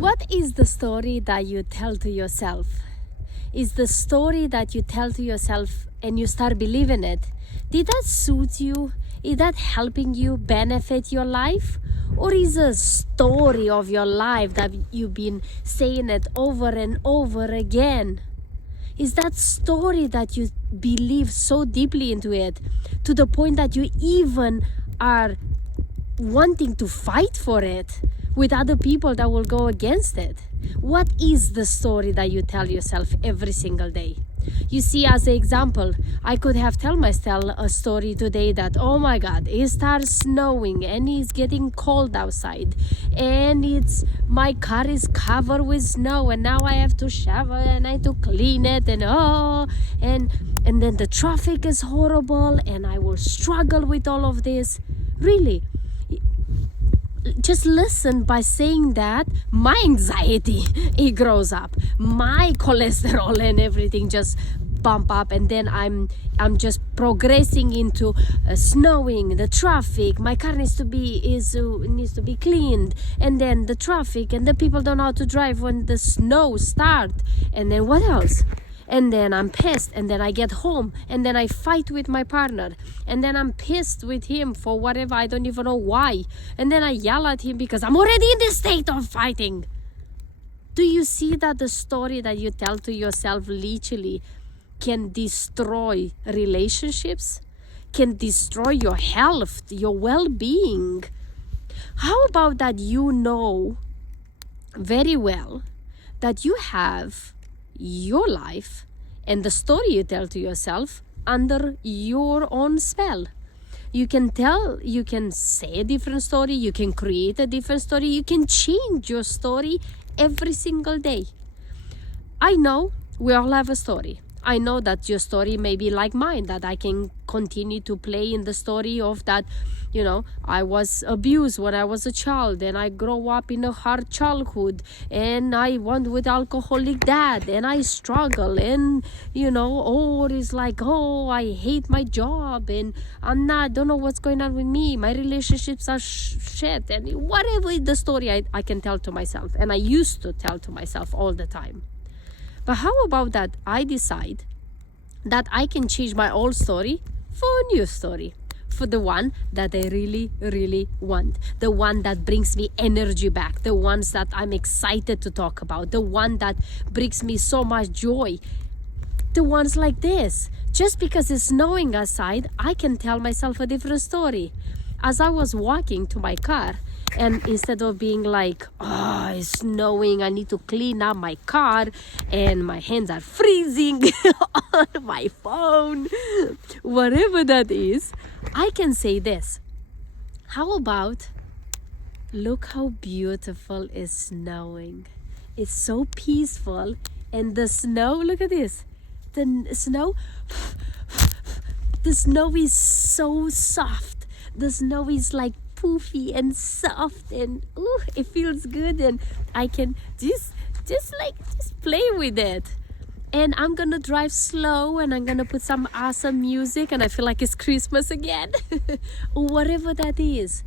What is the story that you tell to yourself? Is the story that you tell to yourself and you start believing it, did that suit you? Is that helping you benefit your life? Or is a story of your life that you've been saying it over and over again? Is that story that you believe so deeply into it to the point that you even are wanting to fight for it with other people that will go against it? What is the story that you tell yourself every single day? You see, as an example, I could have tell myself a story today that, oh my God, it starts snowing and it's getting cold outside and my car is covered with snow and now I have to shovel and I have to clean it and then the traffic is horrible and I will struggle with all of this. Really, just listen. By saying that, my anxiety, it grows up, my cholesterol and everything just bump up, and then I'm just progressing into snowing, the traffic, my car needs to be cleaned, and then the traffic, and the people don't know how to drive when the snow start, and then what else? And then I'm pissed, and then I get home, and then I fight with my partner, and then I'm pissed with him for whatever, I don't even know why, and then I yell at him because I'm already in this state of fighting. Do you see that the story that you tell to yourself literally can destroy relationships, can destroy your health, your well-being? How about that you know very well that you have your life and the story you tell to yourself under your own spell? You can say a different story, you can create a different story, you can change your story every single day. I know we all have a story. I know that your story may be like mine, that I can continue to play in the story of that, I was abused when I was a child and I grow up in a hard childhood and I went with alcoholic dad and I struggle and, it's like, I hate my job and I don't know what's going on with me. My relationships are shit, and whatever the story I can tell to myself, and I used to tell to myself all the time. But how about that I decide that I can change my old story for a new story, for the one that I really, really want, the one that brings me energy back, the ones that I'm excited to talk about, the one that brings me so much joy, the ones like this. Just because it's snowing outside, I can tell myself a different story. As I was walking to my car, and instead of being like, it's snowing, I need to clean up my car and my hands are freezing on my phone, whatever that is, I can say this. How about, look how beautiful it's snowing. It's so peaceful, and the snow, look at this. The snow is so soft. The snow is like poofy and soft, and it feels good, and I can just play with it. And I'm gonna drive slow and I'm gonna put some awesome music and I feel like it's Christmas again or whatever that is,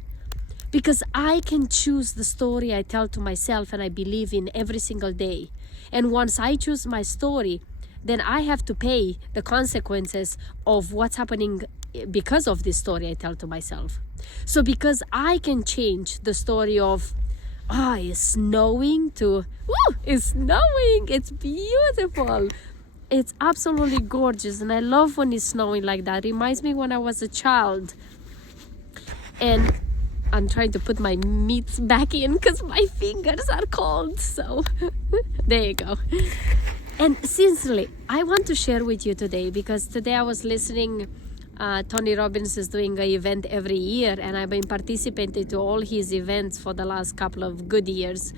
because I can choose the story I tell to myself and I believe in every single day. And once I choose my story, then I have to pay the consequences of what's happening because of this story I tell to myself. So because I can change the story of it's snowing to it's snowing, it's beautiful, it's absolutely gorgeous, and I love when it's snowing like that. It reminds me when I was a child, and I'm trying to put my meats back in because my fingers are cold, so there you go. And seriously, I want to share with you today, because today I was listening. Tony Robbins is doing an event every year, and I've been participating to all his events for the last couple of good years.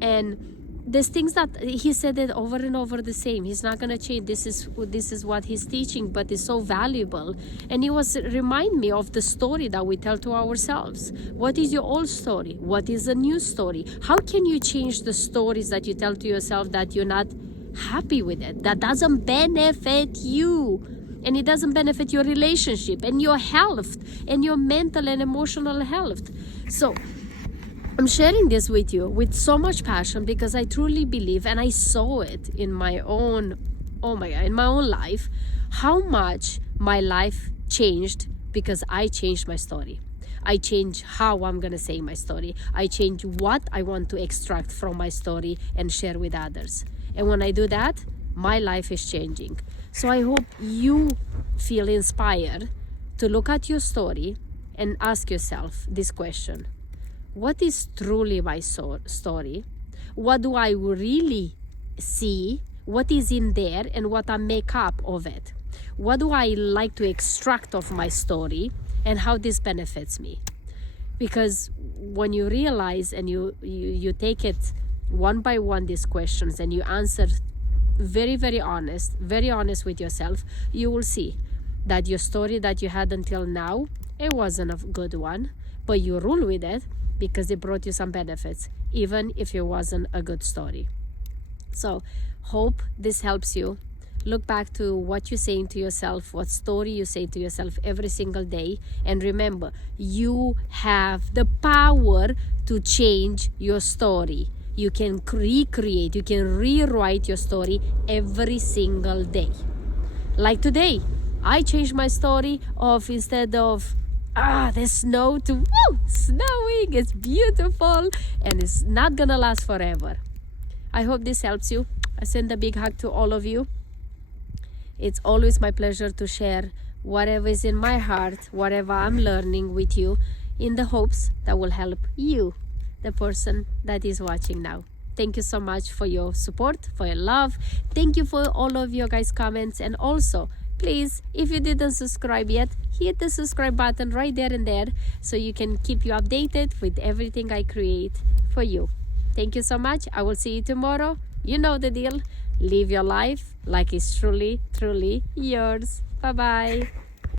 And there's things that he said it over and over the same. He's not going to change. This is what he's teaching, but it's so valuable. And he was remind me of the story that we tell to ourselves. What is your old story? What is a new story? How can you change the stories that you tell to yourself that you're not happy with it, that doesn't benefit you? And it doesn't benefit your relationship and your health and your mental and emotional health. So I'm sharing this with you with so much passion because I truly believe, and I saw it in my own, oh my God, in my own life, how much my life changed because I changed my story. I change how I'm going to say my story. I change what I want to extract from my story and share with others. And when I do that, my life is changing. So I hope you feel inspired to look at your story and ask yourself this question. What is truly my story? What do I really see? What is in there and what I make up of it? What do I like to extract of my story and how this benefits me? Because when you realize and you take it one by one, these questions, and you answer very honest with yourself, you will see that your story that you had until now, it wasn't a good one, but you rule with it because it brought you some benefits, even if it wasn't a good story. So hope this helps you. Look back to what you're saying to yourself, what story you say to yourself every single day. And remember, you have the power to change your story. You can recreate, you can rewrite your story every single day. Like today, I changed my story of, instead of there's snow, to woo, snowing, it's beautiful and it's not gonna last forever. I hope this helps you. I send a big hug to all of you. It's always my pleasure to share whatever is in my heart, whatever I'm learning with you, in the hopes that will help you, the person that is watching now. Thank you so much for your support, for your love. Thank you for all of your guys' comments. And also, please, if you didn't subscribe yet, hit the subscribe button right there and there so you can keep you updated with everything I create for you. Thank you so much. I will see you tomorrow. You know the deal. Live your life like it's truly yours. Bye-bye.